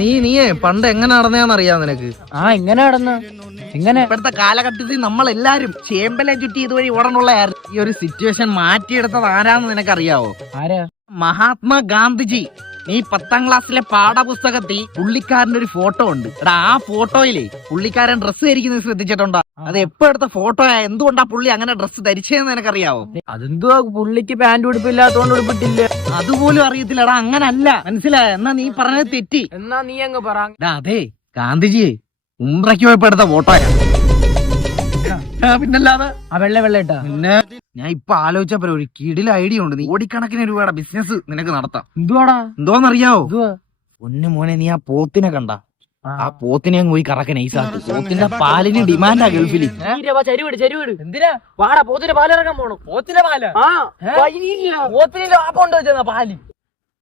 നീ പണ്ട് എങ്ങനെ നടന്നയാന്നറിയാം നിനക്ക്? എങ്ങനെ നടന്ന എങ്ങനെ ഇപ്പോഴത്തെ കാലഘട്ടത്തിൽ നമ്മളെല്ലാരും ചേമ്പലെ ചുറ്റി ഇതുവഴി ഓടണുള്ള ഈ ഒരു സിറ്റുവേഷൻ മാറ്റിയെടുത്തത് ആരാന്ന് നിനക്കറിയാവോ? ആരാ? മഹാത്മാ ഗാന്ധിജി. നീ 10ാം ക്ലാസ്സിലെ പാഠപുസ്തകത്തിൽ പുള്ളിക്കാരന്റെ ഒരു ഫോട്ടോ ഉണ്ട്. എടാ, ആ ഫോട്ടോയില് പുള്ളിക്കാരൻ ഡ്രസ്സ് ധരിക്കുന്നത് ശ്രദ്ധിച്ചിട്ടുണ്ടോ? അത് എപ്പോ എടുത്ത ഫോട്ടോയാ? എന്തുകൊണ്ടാ പുള്ളി അങ്ങനെ ഡ്രസ്സ് ധരിച്ചതെന്ന് നിനക്കറിയാവോ? അതെന്തുവാ, പുള്ളിക്ക് പാന്റ് ഉടുപ്പില്ലാത്തോണ്ട് ഉടുപ്പിട്ടില്ല. അതുപോലും അറിയത്തില്ലടാ. അങ്ങനല്ല, മനസ്സിലായ? എന്നാ നീ പറഞ്ഞത് തെറ്റി. എന്നാ നീ അങ്ങ് പറ. അതെ, ഗാന്ധിജിയെ ഉംറയ്ക്ക് പോയപ്പോ എടുത്ത ഫോട്ടോയാ. പിന്നല്ലാതെ വെള്ള ഇട്ടാ. പിന്നെ ഞാൻ ഇപ്പൊ ആലോചിച്ചപ്പോ ഒരു കിടില ഐഡിയ ഉണ്ട്. നീ കോടിക്കണക്കിന് രൂപയുടെ ബിസിനസ് നിനക്ക് നടത്താം. എന്തുവാടാ? എന്തോന്നറിയാവോ? പൊന്നു മോനെ, നീ ആ പോത്തിനെ കണ്ട? ആ പോത്തിനെ പോയി കറക്ക നൈസാക്ക്. പോത്തിന്റെ പാലിന് ഡിമാൻഡാ ഗൾഫില്. ചരിവിട്. എന്തിനാ? വാടാ, പോത്തിന്റെ പാലിറക്കാൻ പോണം. പോത്തിന്റെ പാല്? പോത്തിന് ലാഭം ഉണ്ടോ പാല്?